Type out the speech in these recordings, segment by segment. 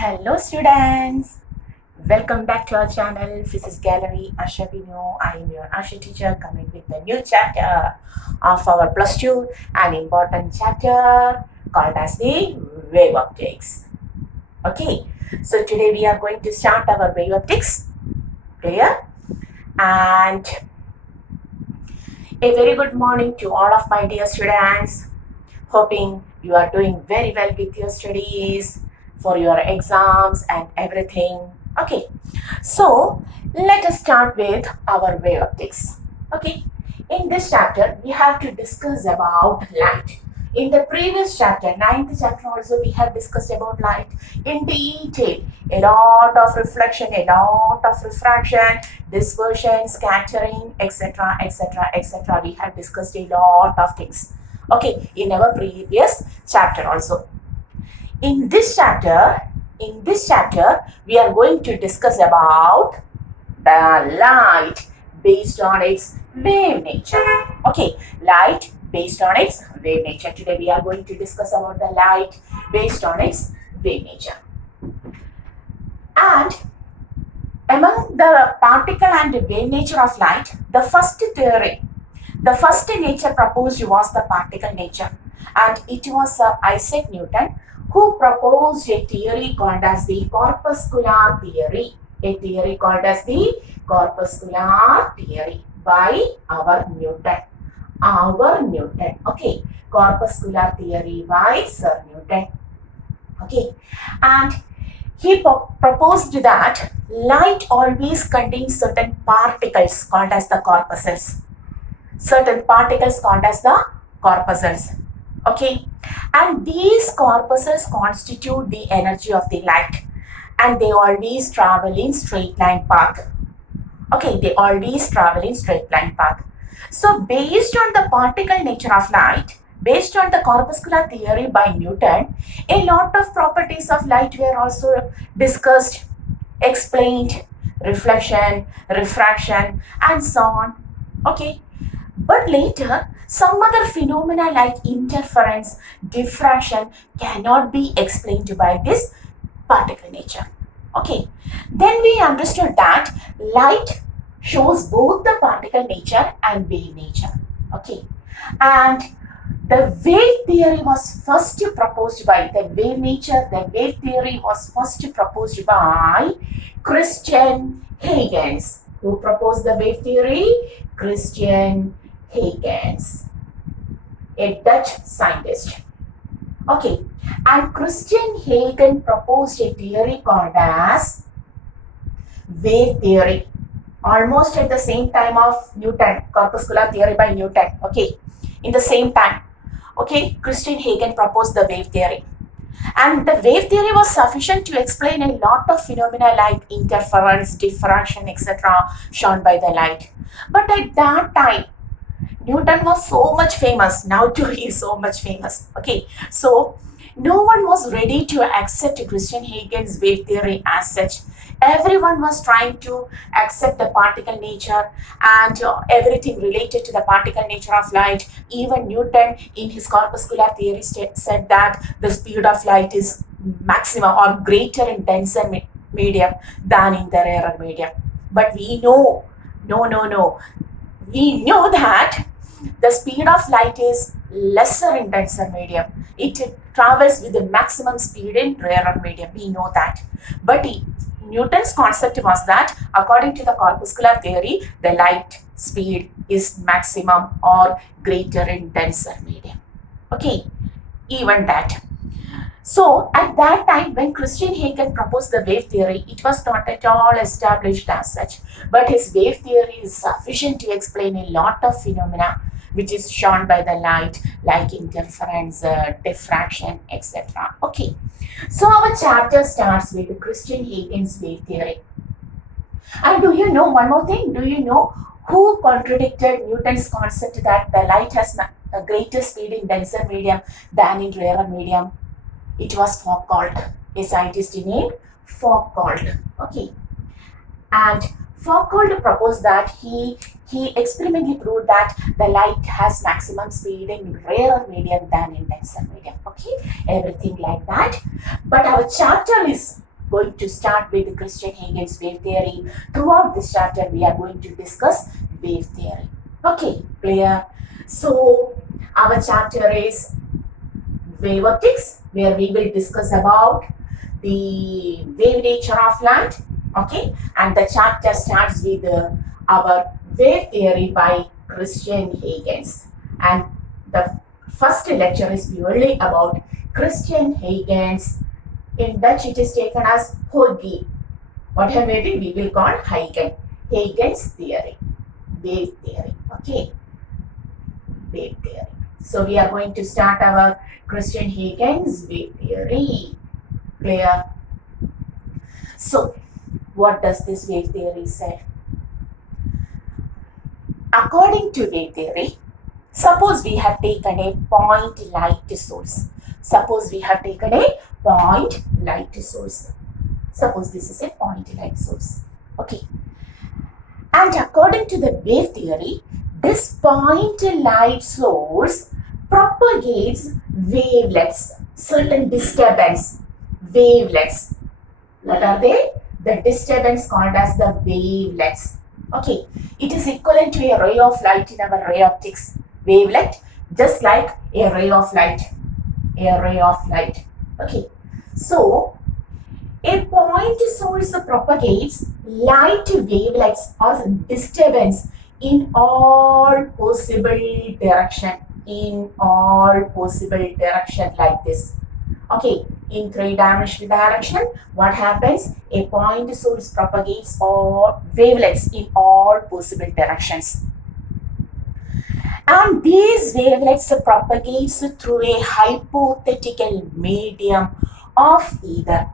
Hello students, welcome back to our channel Physics Gallery. Asha Vino. I am your Asha teacher coming with a new chapter of our plus 2, an important chapter called as the wave optics. Okay, so today we are going to start our wave optics. Clear? And a very good morning to all of my dear students. Hoping you are doing very well with your studies for your exams and everything. Okay, so let us start with our wave optics. Okay, in this chapter we have to discuss about light. In the previous chapter, ninth chapter also, we have discussed about light in detail. A lot of reflection, a lot of refraction, dispersion, scattering, etc., etc., etc. We have discussed a lot of things. Okay, in our previous chapter also. In this chapter, we are going to discuss about the light based on its wave nature. Okay, light based on its wave nature. Today we are going to discuss about the light based on its wave nature. And among the particle and wave nature of light, the first nature proposed was the particle nature, and it was Isaac Newton who proposed a theory called as the corpuscular theory. A theory called as the corpuscular theory by our Newton. Okay, corpuscular theory by Sir Newton. Okay, and he proposed that light always contains certain particles called as the corpuscles. Certain particles called as the corpuscles. Okay, and these corpuscles constitute the energy of the light, and they always travel in straight line path. Okay, they always travel in straight line path. So based on the particle nature of light, based on the corpuscular theory by Newton, a lot of properties of light were also discussed, explained, reflection, refraction, and so on. Okay, but later, some other phenomena like interference, diffraction cannot be explained by this particle nature. Okay, then we understood that light shows both the particle nature and wave nature. Okay, and the wave theory was first proposed by the wave theory was first proposed by Christian Higgins. Who proposed the wave theory? Christian Higgins, a Dutch scientist. Okay, and Christian Huygens proposed a theory called as wave theory, almost at the same time of Newton, corpuscular theory by Newton. Okay, in the same time. Okay, Christian Huygens proposed the wave theory. And the wave theory was sufficient to explain a lot of phenomena like interference, diffraction, etc. shown by the light. But at that time, Newton was so much famous. Now too he is so much famous. Okay, so no one was ready to accept Christian Huygens' wave theory as such. Everyone was trying to accept the particle nature and everything related to the particle nature of light. Even Newton in his corpuscular theory said that the speed of light is maximum or greater in denser medium than in the rarer medium. But we know, we know that the speed of light is lesser in denser medium. It travels with the maximum speed in rarer medium. We know that. But Newton's concept was that according to the corpuscular theory, the light speed is maximum or greater in denser medium. Okay, even that. So at that time when Christian Huygens proposed the wave theory, it was not at all established as such. But his wave theory is sufficient to explain a lot of phenomena which is shown by the light like interference, diffraction, etc. Okay, so our chapter starts with Christian Huygens' wave theory. And do you know one more thing? Do you know who contradicted Newton's concept that the light has a greater speed in denser medium than in rarer medium? It was Foucault, a scientist named Foucault. Okay, and Foucault proposed that he experimentally proved that the light has maximum speed in rarer medium than in denser medium. Okay, everything like that. But our chapter is going to start with Christian Higgins wave theory. Throughout this chapter, we are going to discuss wave theory. Okay, clear? So, our chapter is wave optics, where we will discuss about the wave nature of light. Okay, and the chapter starts with our wave theory by Christian Higgins. And the first lecture is purely about Christian Higgins. In Dutch, it is taken as Huygens. Whatever maybe we will call Huygens. Huygens theory, wave theory. Okay, wave theory. So we are going to start our Christian Higgins wave theory. Clear? So, what does this wave theory say? According to wave theory, suppose we have taken a point light source. Suppose we have taken a point light source. Suppose this is a point light source. Okay. And according to the wave theory, this point light source propagates wavelets, certain disturbance, wavelets. What are they? The disturbance called as the wavelets. Okay, it is equivalent to a ray of light in our ray optics. Wavelet, just like a ray of light. A ray of light. Okay, so a point source propagates light wavelets or disturbance in all possible direction. In all possible direction like this. Okay, in three-dimensional direction, what happens? A point source propagates all wavelets in all possible directions. And these wavelets propagates through a hypothetical medium of ether.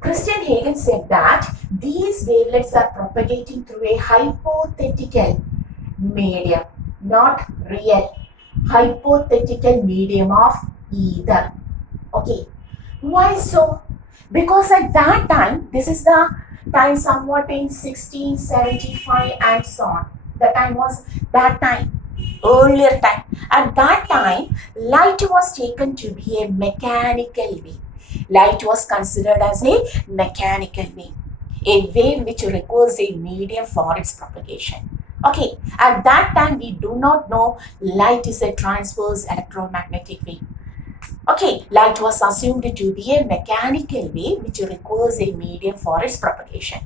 Christian Higgins said that these wavelets are propagating through a hypothetical medium, not real. Hypothetical medium of ether. Okay. Why so? Because at that time, this is the time somewhat in 1675 and so on. The time was that time, earlier time. At that time, light was taken to be a mechanical wave. Light was considered as a mechanical wave. A wave which requires a medium for its propagation. Okay, at that time, we do not know light is a transverse electromagnetic wave. Okay, light was assumed to be a mechanical wave which requires a medium for its propagation.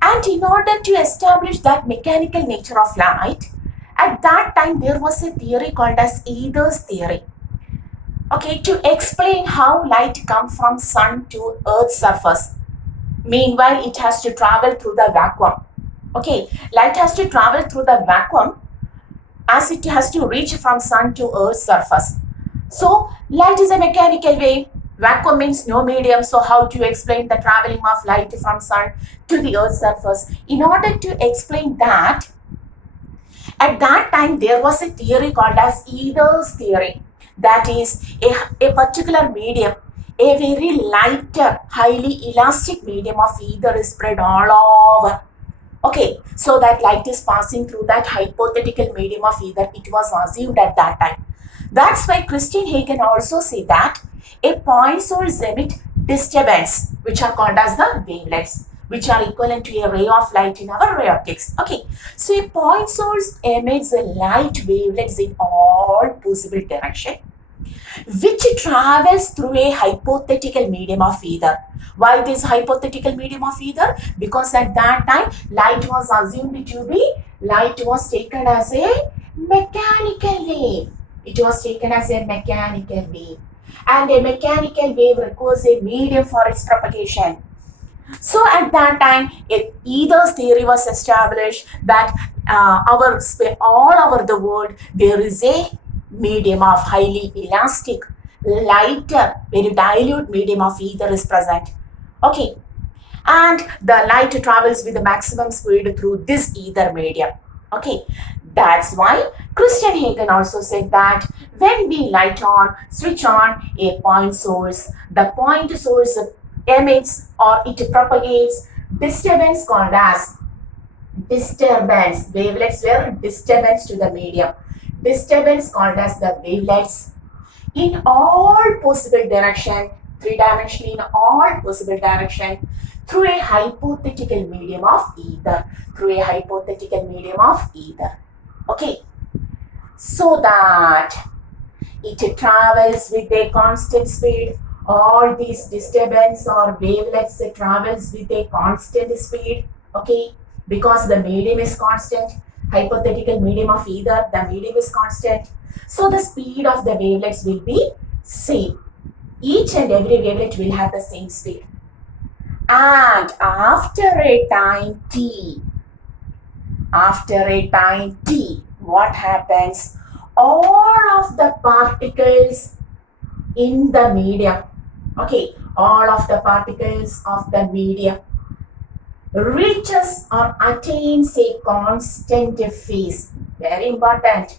And in order to establish that mechanical nature of light, at that time there was a theory called as Ether's theory. Okay, to explain how light comes from sun to earth's surface. Meanwhile, it has to travel through the vacuum. Okay, light has to travel through the vacuum as it has to reach from sun to earth's surface. So, light is a mechanical wave. Vacuum means no medium. So, how do you explain the traveling of light from sun to the earth's surface? In order to explain that, at that time, there was a theory called as Ether's theory. That is, a particular medium, a very light, highly elastic medium of ether is spread all over. Okay, so that light is passing through that hypothetical medium of ether. It was assumed at that time. That's why Christian Huygens also said that a point source emit disturbance, which are called as the wavelets, which are equivalent to a ray of light in our ray optics. Okay, so a point source emits a light wavelets in all possible direction, which travels through a hypothetical medium of ether. Why this hypothetical medium of ether? Because at that time, light was assumed to be, light was taken as a mechanical wave. It was taken as a mechanical wave. And a mechanical wave requires a medium for its propagation. So at that time, Ether's theory was established that all over the world, there is a medium of highly elastic, lighter, very dilute medium of ether is present. Okay, and the light travels with the maximum speed through this ether medium. Okay, that's why Christian Huygens also said that when we switch on a point source, the point source emits or it propagates disturbance called as disturbance. Wavelets were disturbance to the medium. Disturbance called as the wavelets in all possible direction three-dimensionally in all possible direction through a hypothetical medium of either. Through a hypothetical medium of either. Okay. So that it travels with a constant speed. All these disturbance or wavelets travels with a constant speed. Okay. Because the medium is constant. Hypothetical medium of either, the medium is constant. So the speed of the wavelets will be same. Each and every wavelet will have the same speed. And after a time t, what happens? All of the particles in the medium, okay, all of the particles of the medium reaches or attains a constant phase. Very important.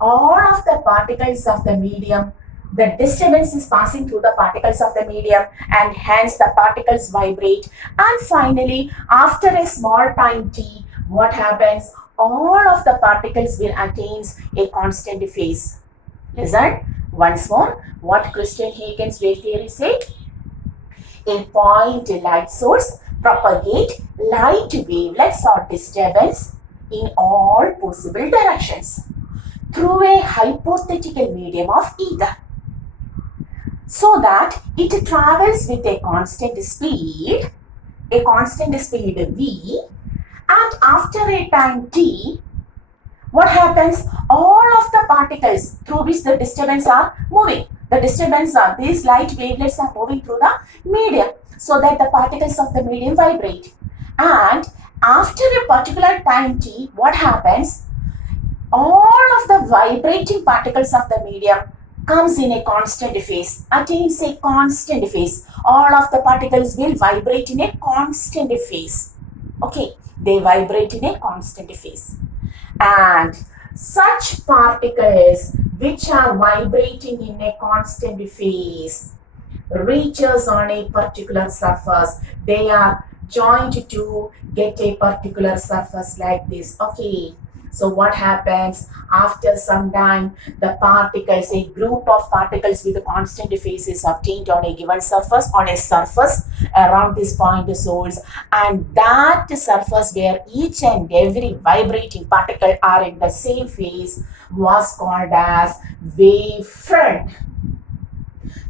All of the particles of the medium, the disturbance is passing through the particles of the medium and hence the particles vibrate. And finally, after a small time t, what happens? All of the particles will attain a constant phase. Listen once more what Christian Higgins wave theory said. A point light source propagate light wavelets or disturbance in all possible directions through a hypothetical medium of either, so that it travels with a constant speed v, and after a time t, what happens? All of the particles through which the disturbance are moving, these light wavelets are moving through the medium, so that the particles of the medium vibrate. And after a particular time t, what happens? All of the vibrating particles of the medium comes in a constant phase, attains a constant phase. All of the particles will vibrate in a constant phase. Okay, they vibrate in a constant phase. And such particles which are vibrating in a constant phase reaches on a particular surface. They are joined to get a particular surface like this. Okay. So what happens? After some time, the particles, a group of particles with a constant phase is obtained on a given surface, around this point source, and that surface where each and every vibrating particle are in the same phase was called as wavefront.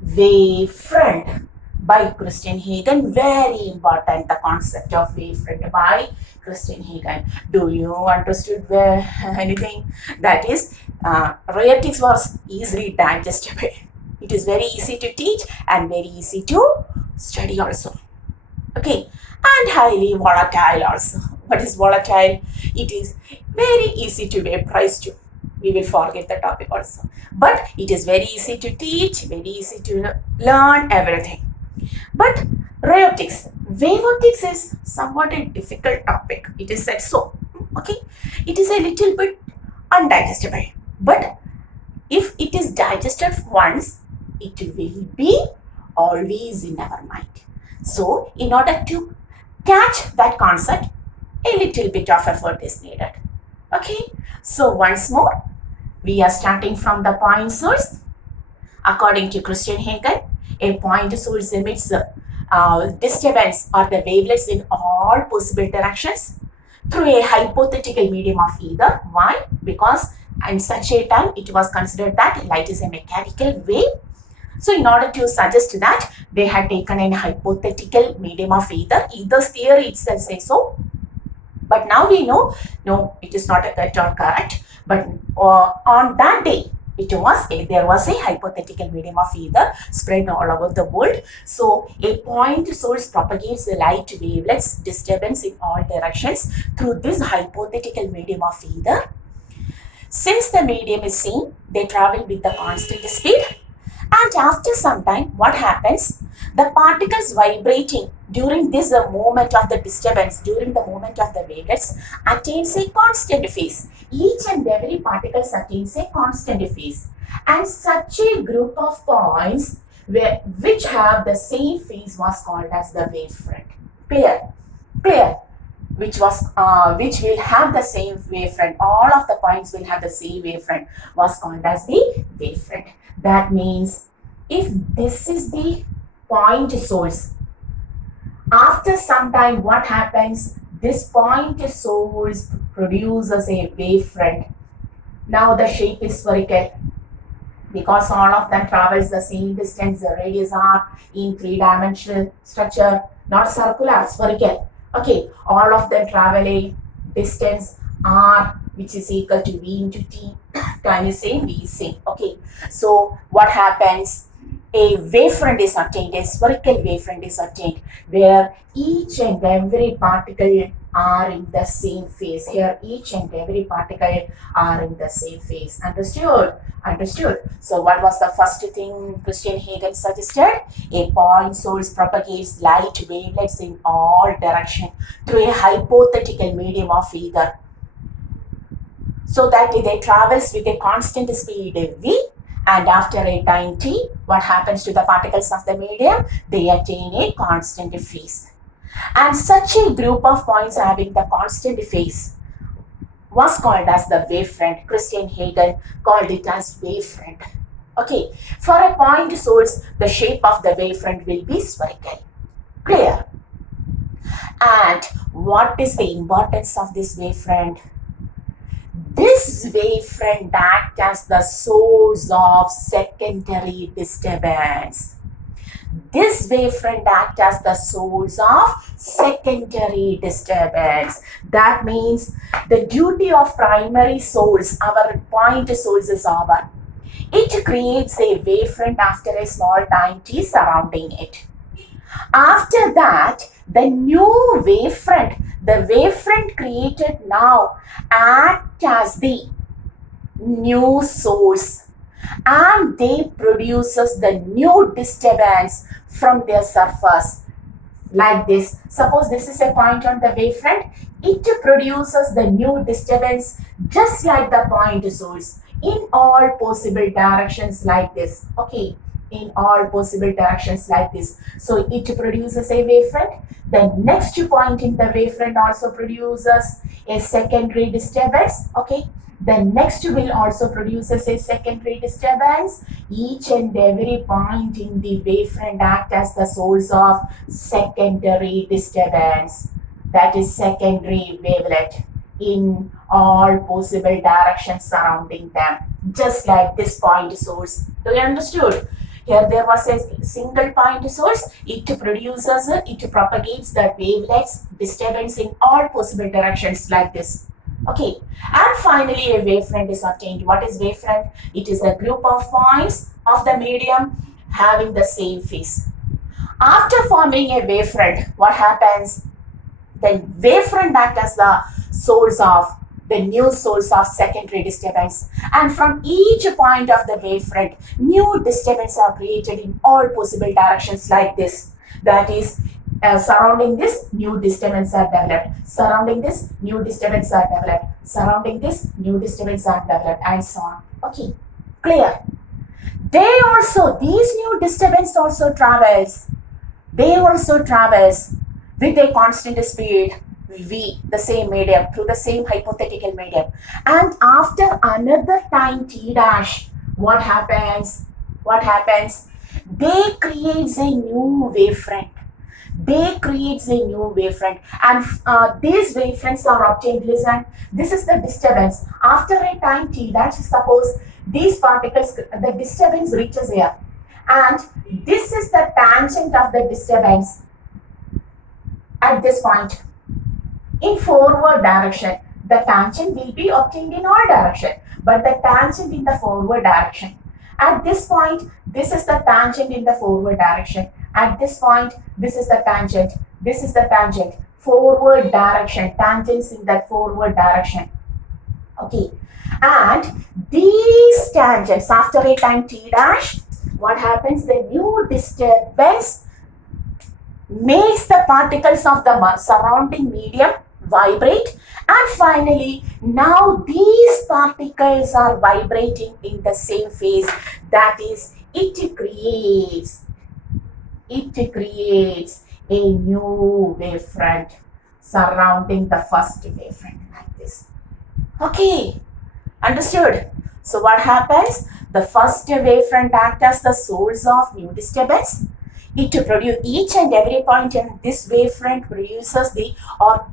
Wavefront by Christian Higgins. Very important, the concept of wavefront by Christian Higgins. Do you understood anything? That is, rhetorics was easily digestible. It is very easy to teach and very easy to study also. Okay, and highly volatile also. What is volatile? It is very easy to vaporize too. We will forget the topic also. But it is very easy to teach, very easy to learn everything. But rhetorics, wavetics is somewhat a difficult topic. It is said so. Okay, it is a little bit undigestible. But if it is digested once, it will be always in our mind. So, in order to catch that concept, a little bit of effort is needed. Okay, so once more, we are starting from the point source. According to Christian Higgins, a point source emits disturbance or the wavelets in all possible directions through a hypothetical medium of either. Why? Because in such a time, it was considered that light is a mechanical wave. So in order to suggest that, they had taken a hypothetical medium of either. Either's theory itself says so. But now we know, no, it is not at all correct. But on that day, there was a hypothetical medium of either spread all over the world. So a point source propagates the light wavelets disturbance in all directions through this hypothetical medium of either. Since the medium is same, they travel with the constant speed. And after some time, what happens? The particles vibrating during this movement of the disturbance, during the movement of the wavelets, attains a constant phase. Each and every particle attains a constant phase. And such a group of points which have the same phase was called as the wavefront. Clear. Which will have the same wavefront. All of the points will have the same wavefront was called as the wavefront. That means if this is the point source. After some time, what happens? This point source produces a wavefront. Now the shape is spherical because all of them travels the same distance. The radius are in three-dimensional structure, not circular, spherical. Okay, all of them travel a distance r, which is equal to v into t time is same, v is same. Okay, so what happens? A wavefront is obtained, a spherical wavefront is obtained, where each and every particle are in the same phase. Here, each and every particle are in the same phase. Understood? Understood. So, what was the first thing Christian Higgins suggested? A point source propagates light wavelets in all directions through a hypothetical medium of ether, so that they travels with a constant speed v, and after a time t, what happens to the particles of the medium? They attain a constant phase. And such a group of points having the constant phase was called as the wavefront. Christian Huygens called it as wavefront. Okay, for a point source, the shape of the wavefront will be spherical. Clear? And what is the importance of this wavefront? This wavefront acts as the source of secondary disturbance. This wavefront acts as the source of secondary disturbance. That means the duty of primary source, our point source, is over. It creates a wavefront after a small time t surrounding it. After that, the new wavefront, the wavefront created now, act as the new source, and they produces the new disturbance from their surface. Like this, suppose this is a point on the wavefront, it produces the new disturbance just like the point source in all possible directions like this. Okay, in all possible directions like this. So it produces a wavefront. The next point in the wavefront also produces a secondary disturbance. Okay, the next will also produces a secondary disturbance. Each and every point in the wavefront act as the source of secondary disturbance. That is secondary wavelet in all possible directions surrounding them. Just like this point source. Do you understood? Here there was a single point source. It propagates the wavelets disturbance in all possible directions like this. Okay, and finally a wavefront is obtained. What is wavefront? It is a group of points of the medium having the same phase. After forming a wavefront, what happens? The wavefront acts as the source of the new source of secondary disturbance, and from each point of the wavefront, new disturbances are created in all possible directions like this. That is, surrounding this, new disturbances are developed. Surrounding this, new disturbances are developed. Surrounding this, new disturbances are developed, and so on. Okay, clear? These new disturbance also travels. They also travels with a constant speed v, the same medium, through the same hypothetical medium. And after another time t dash, what happens? What happens? They creates a new wavefront. They creates a new wavefront, and these wavefronts are obtained. Listen, this is the disturbance. After a time t dash, suppose these particles, the disturbance reaches here, and this is the tangent of the disturbance at this point. In forward direction, the tangent will be obtained in all direction, but the tangent in the forward direction. At this point, this is the tangent in the forward direction. At this point, this is the tangent. This is the tangent. Forward direction, tangents in that forward direction. Okay, and these tangents after a time t dash, what happens? The new disturbance makes the particles of the surrounding medium vibrate, and finally now these particles are vibrating in the same phase. That is, it creates a new wavefront surrounding the first wavefront like this. Okay, understood? So what happens? The first wavefront acts as the source of new disturbance. It to produce each and every point in this wavefront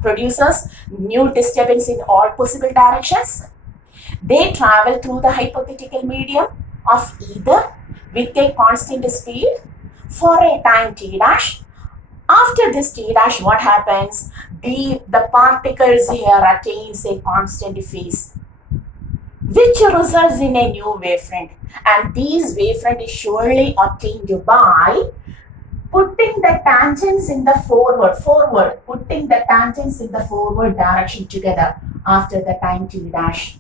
produces new disturbance in all possible directions. They travel through the hypothetical medium of either with a constant speed for a time t dash. After this t dash, what happens? The particles here attains a constant phase, which results in a new wavefront. And this wavefront is surely obtained by putting the tangents in the putting the tangents in the forward direction together after the time t dash.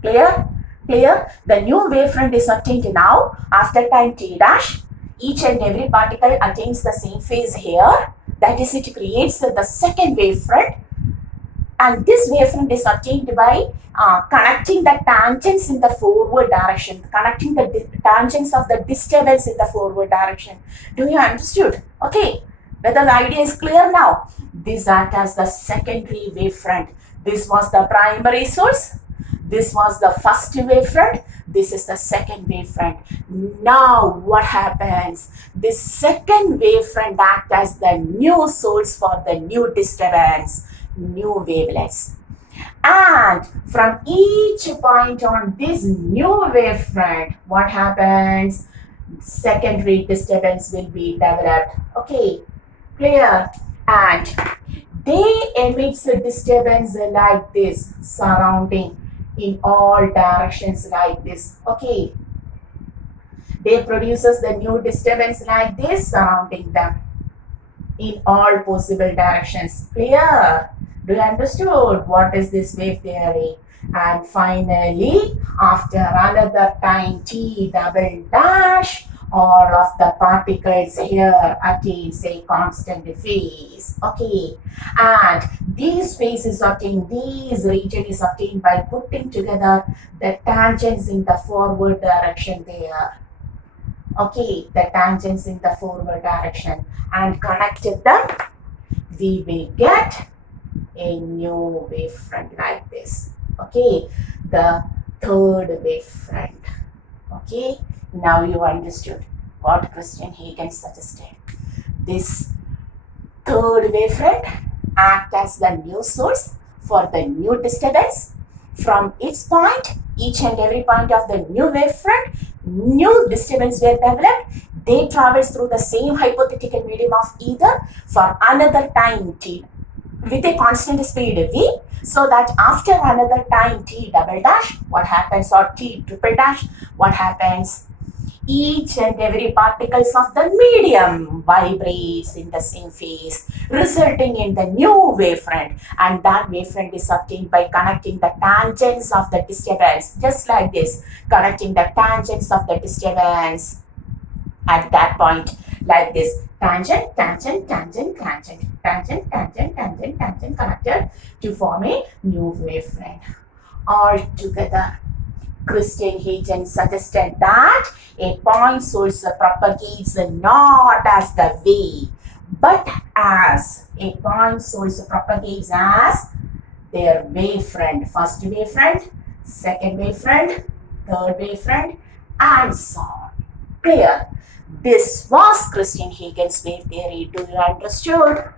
Clear? Clear? The new wavefront is obtained now after time t dash. Each and every particle attains the same phase here. That is, it creates the second wavefront. And this wavefront is obtained by connecting the tangents in the forward direction, connecting the tangents of the disturbance in the forward direction. Do you understood? Okay. Whether the idea is clear now? This acts as the secondary wavefront. This was the primary source. This was the first wavefront. This is the second wavefront. Now what happens? This second wavefront acts as the new source for the new disturbance, new wavelets. And from each point on this new wavefront, what happens? Secondary disturbance will be developed. Okay, clear? And they emit the disturbance like this, surrounding in all directions like this. Okay, they produces the new disturbance like this, surrounding them in all possible directions. Clear? Do you understood what is this wave theory? And finally, after another time t double dash, all of the particles here attains a constant phase. Okay, and these phases obtained, these region is obtained by putting together the tangents in the forward direction there. Okay, the tangents in the forward direction, and connected them, we will get a new wavefront like this. Okay, the third wavefront. Okay, now you understood what Christian Higgins suggested. This third wavefront acts as the new source for the new disturbance. From its point, each and every point of the new wavefront, new disturbance were developed. They travel through the same hypothetical medium of either for another time t with a constant speed v, so that after another time t double dash, what happens, or t triple dash, what happens? Each and every particles of the medium vibrates in the same phase, resulting in the new wavefront, and that wavefront is obtained by connecting the tangents of the disturbance, just like this, connecting the tangents of the disturbance at that point, like this, tangent, tangent, tangent, tangent, tangent, tangent, tangent, tangent, connected to form a new wavefront. All together, Christian Higgins suggested that a point source propagates not as the wave, but as a point source propagates as their wavefront. First wavefront, second wavefront, third wavefront, and so on. Clear? This was Christian Higgins' wave theory. Do you understood?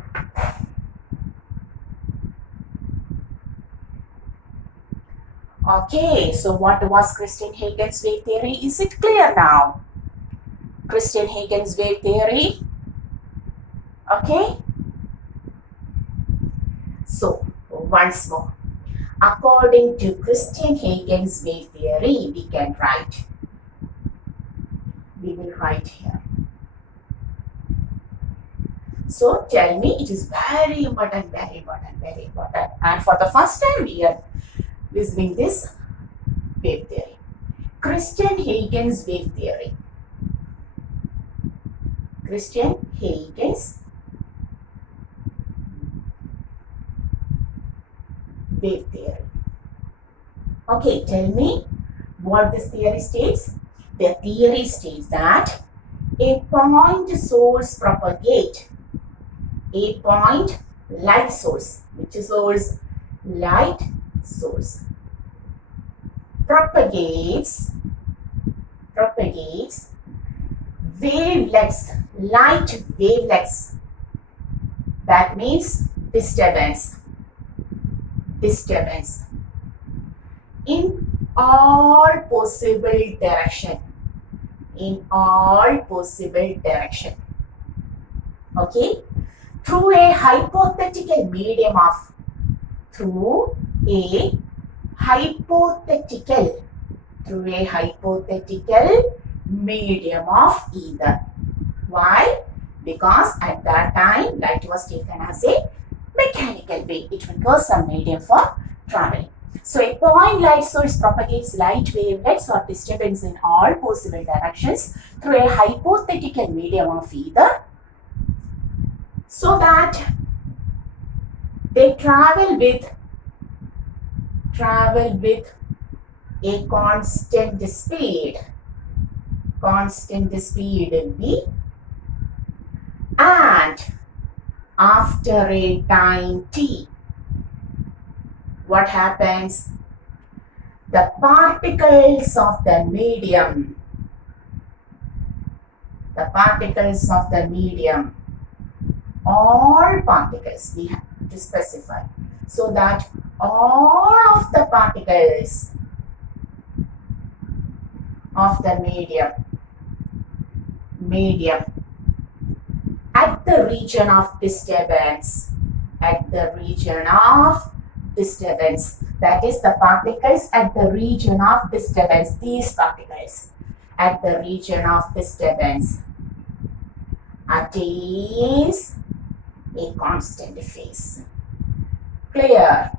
Okay, so what was Christian Higgins' wave theory? Is it clear now? Christian Higgins' wave theory. Okay. So, once more. According to Christian Higgins' wave theory, we can write. We will write here. So, tell me, it is very important, very important, very important. And for the first time, we are listening this wave theory. Christian Higgins' wave theory. Christian Higgins' wave theory. Okay, tell me what this theory states. The theory states that a point source propagate, a point light source, which is source? Light source, propagates wavelets, light wavelets, that means disturbance in all possible direction, okay, through a hypothetical medium of either. Why? Because at that time light was taken as a mechanical wave. It requires some medium for traveling. So a point light source propagates light wavelets or disturbance in all possible directions through a hypothetical medium of either, so that they travel with a constant speed v, and after a time t, what happens? The particles of the medium, all particles, we have to specify, so that all of the particles of the medium at the region of disturbance, that is the particles at the region of disturbance, these particles at the region of disturbance attains a constant phase. Clear?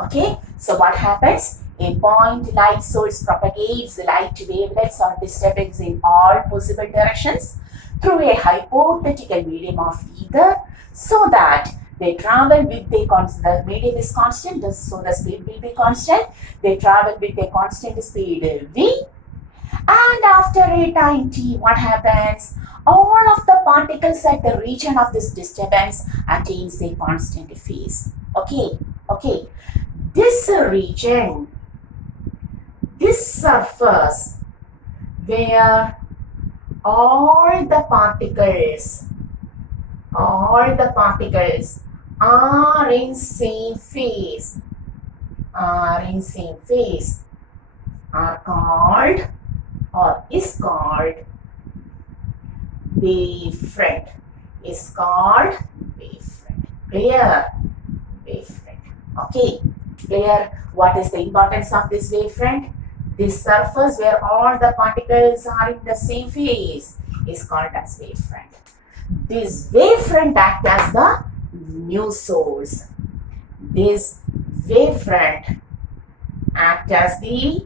Okay. So what happens? A point light source propagates light wavelets or disturbance in all possible directions through a hypothetical medium of ether, so that they travel with the medium is constant, so the speed will be constant. They travel with a constant speed v, and after a time t, what happens? All of the particles at the region of this disturbance attains a constant phase. Okay. This region, this surface where all the particles are in same phase, are called or is called wavefront. Clear? Wavefront. Okay. Clear? What is the importance of this wavefront? This surface where all the particles are in the same phase is called as wavefront. This wavefront acts as the new source. This wavefront acts as the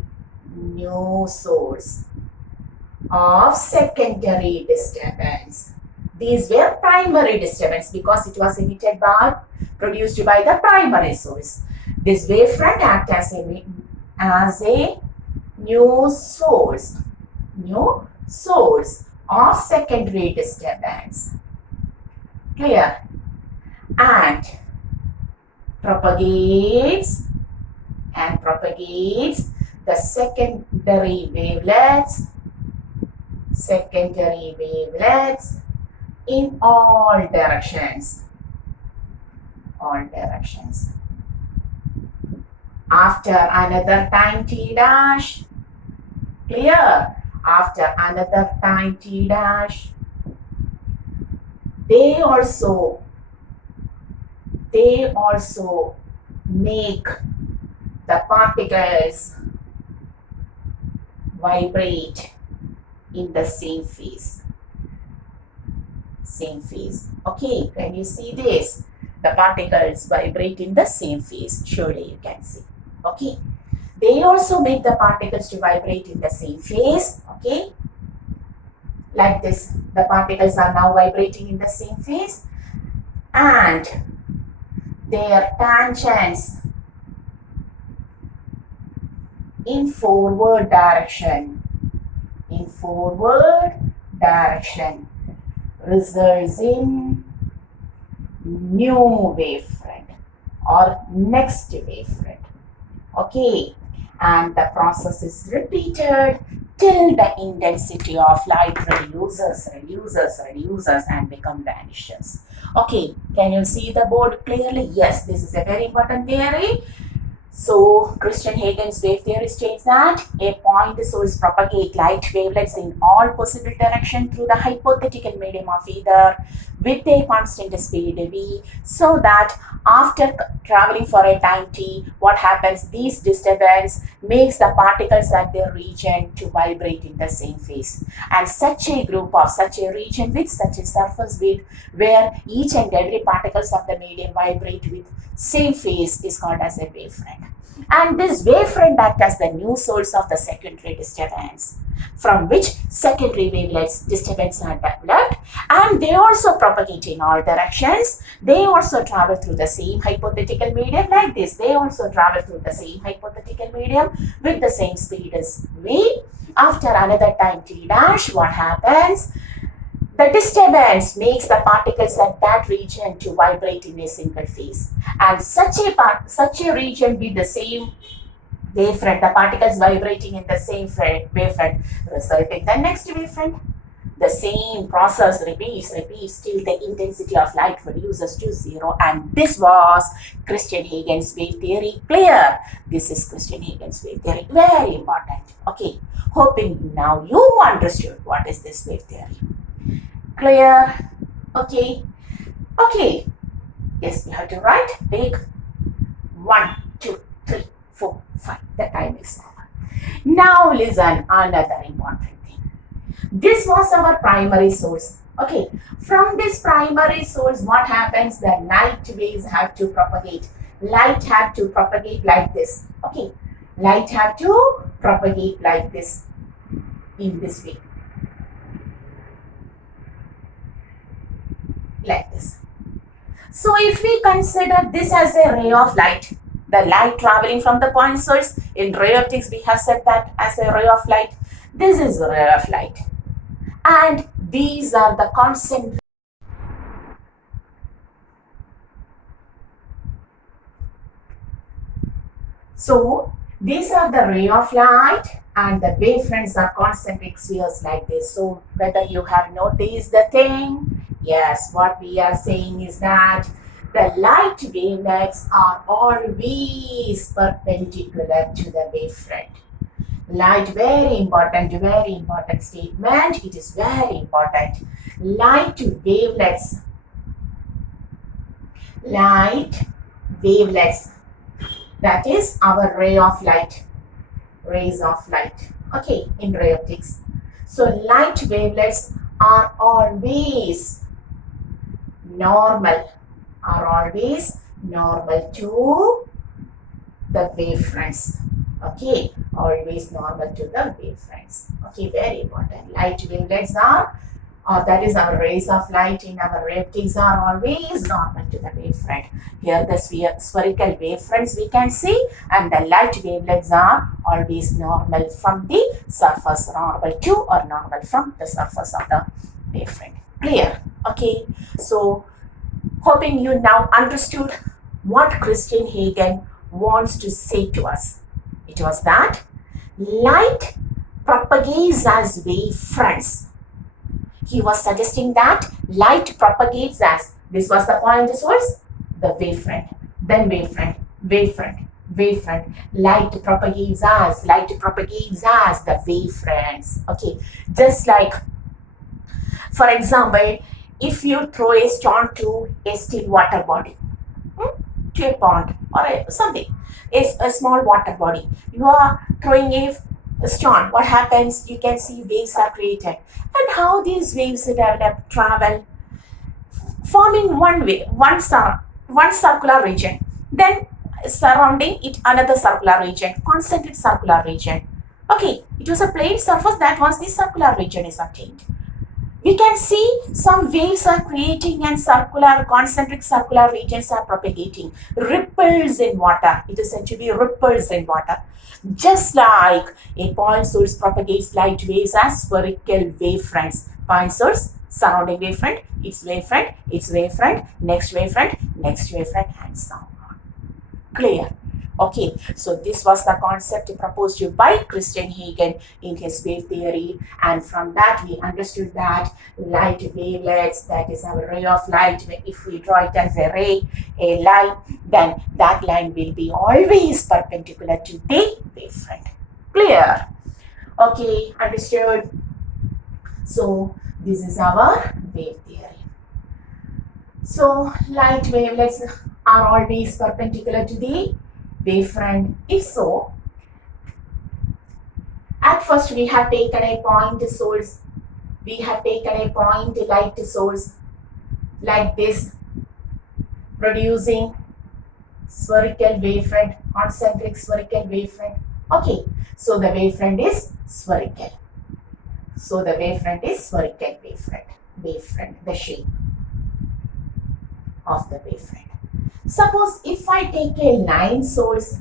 new source of secondary disturbance. These were primary disturbance because it was produced by the primary source. This wavefront acts as a new source of secondary disturbance. Clear? And propagates the secondary wavelets in all directions. After another time t dash. Clear? After another time t dash, they also make the particles vibrate in the same phase. Okay, can you see this? The particles vibrate in the same phase. Surely you can see. Okay. They also make the particles to vibrate in the same phase. Okay. Like this, the particles are now vibrating in the same phase, and their tangents in forward direction results in new wavefront or next wavefront. Okay, and the process is repeated till the intensity of light reduces and become vanishes. Okay, can you see the board clearly? Yes, this is a very important theory. So, Christian Higgins wave theory states that a point source propagate light wavelets in all possible directions through the hypothetical medium of ether with a constant speed v, so that after traveling for a time t, what happens? These disturbance makes the particles at their region to vibrate in the same phase. And such a group of such a region with such a surface width where each and every particles of the medium vibrate with same phase is called as a wavefront. And this wavefront acts as the new source of the secondary disturbance, from which secondary wavelets disturbance are developed, and they also propagate in all directions. They also travel through the same hypothetical medium like this. They also travel through the same hypothetical medium with the same speed as v. After another time t dash, what happens? The disturbance makes the particles at that region to vibrate in a single phase, and such a region with the same wavefront, the particles vibrating in the same wavefront, result in the next wavefront. The same process repeats till the intensity of light reduces to zero. And this was Christian Higgins wave theory. Clear? This is Christian Higgins wave theory. Very important. Okay. Hoping now you understood what is this wave theory. Clear? Okay. Okay. Yes, we have to write. Take 1, 2, 3, 4, 5. The time is over. Now listen, another important thing. This was our primary source. Okay. From this primary source, what happens? The light waves have to propagate. Light have to propagate like this. Okay. Light have to propagate like this. In this way. Like this. So if we consider this as a ray of light, the light traveling from the point source, in ray optics we have said that as a ray of light. This is a ray of light. And these are the constant. So these are the ray of light and the wavefronts are concentric spheres like this. So whether you have noticed the thing, yes, what we are saying is that the light wavelets are always perpendicular to the wavefront. Light, very important statement. It is very important. Light wavelets, that is our rays of light. Okay, in ray optics. So light wavelets are always normal to the wavefronts. Okay, always normal to the wavefronts. Okay, very important. Light wavelets are, that is our rays of light in our ray optics are always normal to the wavefront. Here the spherical wavefronts we can see, and the light wavelets are always normal from the surface, normal to or normal from the surface of the wavefront. Clear? Okay, so hoping you now understood what Christian Huygens wants to say to us. It was that light propagates as wavefronts. He was suggesting that light propagates as, this was the point source, the wavefront, then wavefront, light propagates as the wavefronts. Okay, just like, for example, if you throw a stone to a still water body, to a pond or something, a small water body, you are throwing a stone, what happens? You can see waves are created, and how these waves develop, travel, forming one circular region, then surrounding it another circular region, concentric circular region. Okay, it was a plane surface, that once the circular region is obtained, we can see some waves are creating and concentric circular regions are propagating. Ripples in water. It is said to be ripples in water. Just like a point source propagates light waves as spherical wavefronts. Point source, surrounding wavefront, its wavefront, next wavefront, and so on. Clear? Okay, so this was the concept proposed by Christian Huygens in his wave theory, and from that we understood that light wavelets, that is our ray of light, if we draw it as a ray, a line, then that line will be always perpendicular to the wavefront. Clear? Okay, understood. So this is our wave theory. So light wavelets are always perpendicular to the wavefront. If so, at first we have taken a point source, we have taken a point light source like this, producing spherical wavefront, concentric spherical wavefront. Okay, so the wavefront is spherical. So the wavefront is spherical wavefront, the shape of the wavefront. Suppose if I take a line source,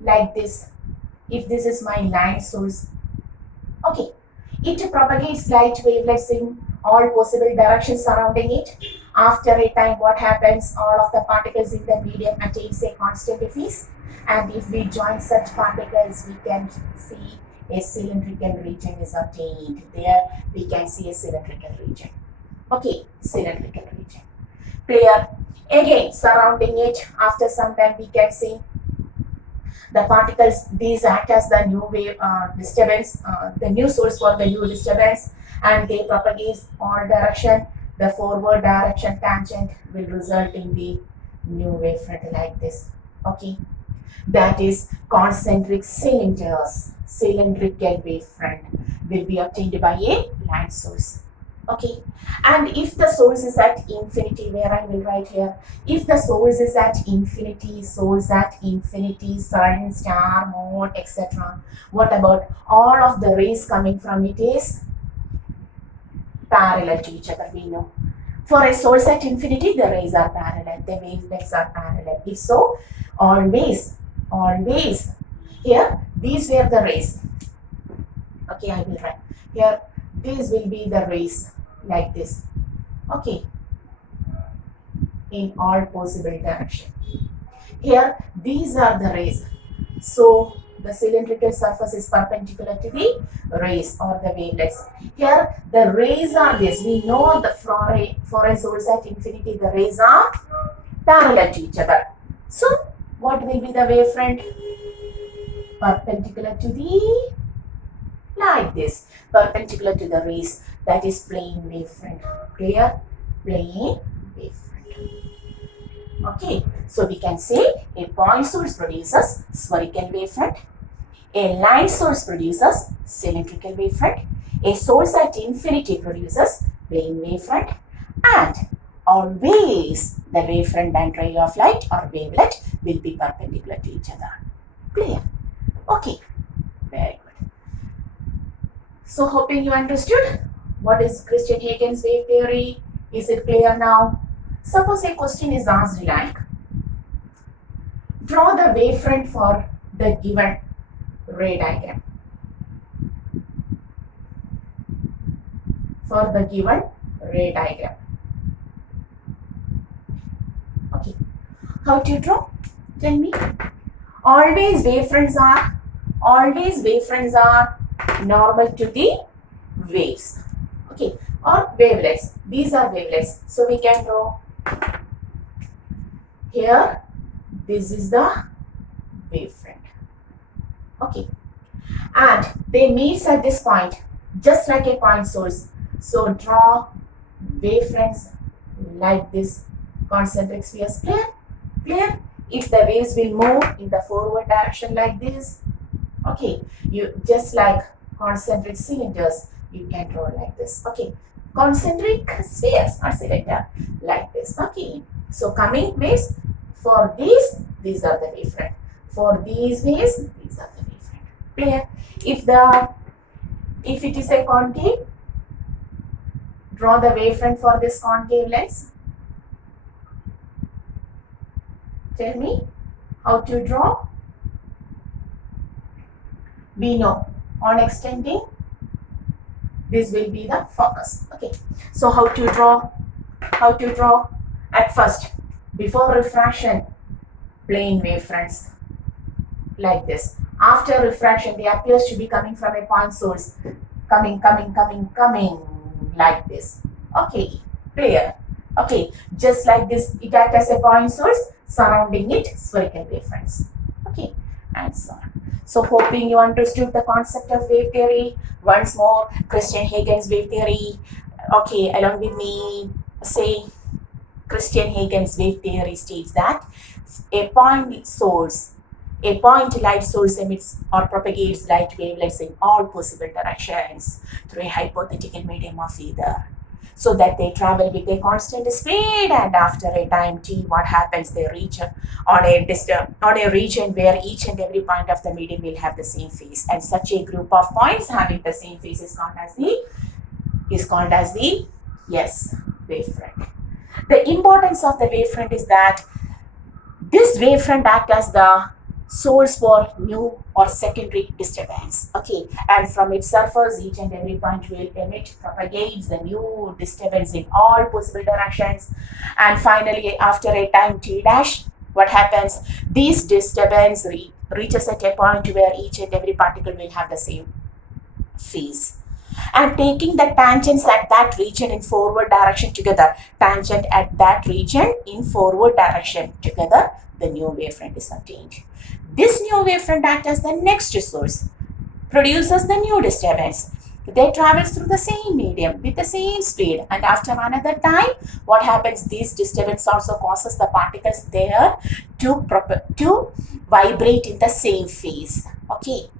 like this, if this is my line source, okay, it propagates light wavelets in all possible directions surrounding it. After a time, what happens? All of the particles in the medium attains a constant phase, and if we join such particles, we can see a cylindrical region is obtained. There we can see a cylindrical region. Okay, cylindrical region. Clear? Again, surrounding it, after some time we can see the particles, these act as the new wave disturbance, the new source for the new disturbance, and they propagate all direction. The forward direction tangent will result in the new wavefront like this. Okay, that is concentric cylinders, cylindrical wavefront will be obtained by a line source. Okay, and if the source is at infinity, where I will write here, if the source is at infinity, sun, star, moon, etc., what about all of the rays coming from it is parallel to each other, we know. For a source at infinity, the rays are parallel, the wavelets are parallel. If so, always, here, these were the rays. Okay, I will write here, these will be the rays like this. Okay, in all possible direction. Here, these are the rays. So, the cylindrical surface is perpendicular to the rays or the wavelets. Here, the rays are this. We know that for a source at infinity, the rays are parallel to each other. So, what will be the wavefront? Perpendicular to the, like this, perpendicular to the rays. That is plane wavefront. Clear? Plane wavefront. Okay, so we can say a point source produces spherical wavefront, a line source produces cylindrical wavefront, a source at infinity produces plane wavefront, and always the wavefront and ray of light or wavelet will be perpendicular to each other. Clear? Okay, very good. So hoping you understood what is Christian Huygens wave theory. Is it clear now? Suppose a question is asked like, draw the wavefront for the given ray diagram. For the given ray diagram. Okay, how to draw? Tell me. Always wavefronts are normal to the waves. Okay, or wavelets. These are wavelets. So we can draw here. This is the wavefront. Okay, and they meet at this point, just like a point source. So draw wavefronts like this, concentric spheres. Clear? Clear? If the waves will move in the forward direction like this, okay, you just like concentric cylinders, you can draw like this. Okay, concentric spheres or cylinder like this. Okay, so coming waves, for these are the wavefront. For these waves, these are the wavefront. Clear? If it is a concave, draw the wavefront for this concave lens. Tell me how to draw. We know on extending, this will be the focus. Okay, so how to draw? At first, Before refraction, plane wavefronts like this. After refraction, they appears to be coming from a point source. Coming, like this. Okay, clear. Okay, just like this, it acts as a point source, surrounding it spherical wavefronts. Okay, and so on. So hoping you understood the concept of wave theory. Once more, Christian Huygens wave theory. Okay, along with me, say Christian Huygens wave theory states that a point source, a point light source emits or propagates light wavelets in all possible directions through a hypothetical medium of ether, so that they travel with a constant speed, and after a time t, what happens, they reach on a region where each and every point of the medium will have the same phase, and such a group of points having the same phase is called as the yes, wavefront. The importance of the wavefront is that this wavefront acts as the source for new or secondary disturbance. Okay, and from its surface, each and every point will emit, propagates the new disturbance in all possible directions. And finally, after a time t dash, what happens? These disturbance reaches at a point where each and every particle will have the same phase. And taking the tangents at that region in forward direction together, tangent at that region in forward direction together, the new wavefront is obtained. This new wavefront acts as the next source, produces the new disturbance. They travels through the same medium with the same speed, and after another time, what happens? This disturbance also causes the particles there to vibrate in the same phase. Okay,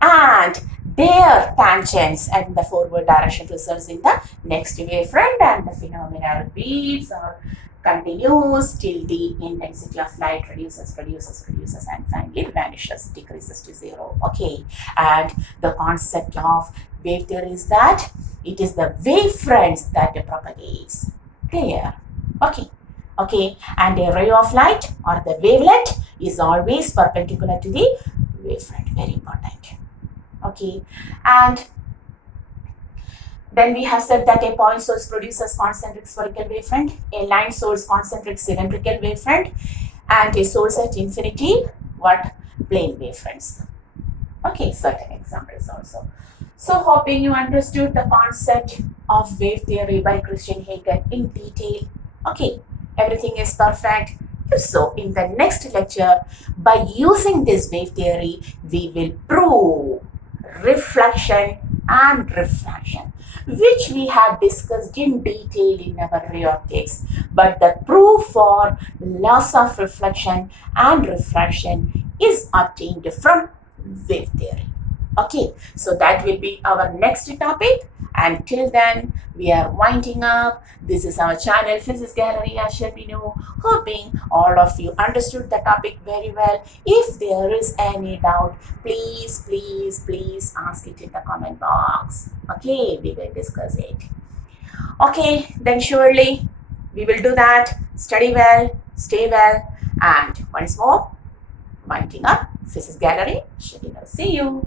and their tangents and the forward direction results in the next wavefront, and the phenomenal repeats or continues till the intensity of light reduces, and finally vanishes, decreases to zero. Okay, and the concept of wave theory is that it is the wavefronts that propagates. Clear? Okay, and a ray of light or the wavelet is always perpendicular to the wavefront. Very important. Okay, and then we have said that a point source produces concentric spherical wavefront, a line source concentric cylindrical wavefront, and a source at infinity, what? Plane wavefronts. Okay, certain examples also. So hoping you understood the concept of wave theory by Christian Huygens in detail. Okay, everything is perfect. If so, in the next lecture, by using this wave theory, we will prove reflection and refraction, which we have discussed in detail in our ray optics. But the proof for laws of reflection and refraction is obtained from wave theory. Okay, so that will be our next topic. Until then, we are winding up. This is our channel, Physics Gallery, as we know. Hoping all of you understood the topic very well. If there is any doubt, please ask it in the comment box. Okay, we will discuss it. Okay, then surely we will do that. Study well, stay well, and once more, winding up, Physics Gallery. See you.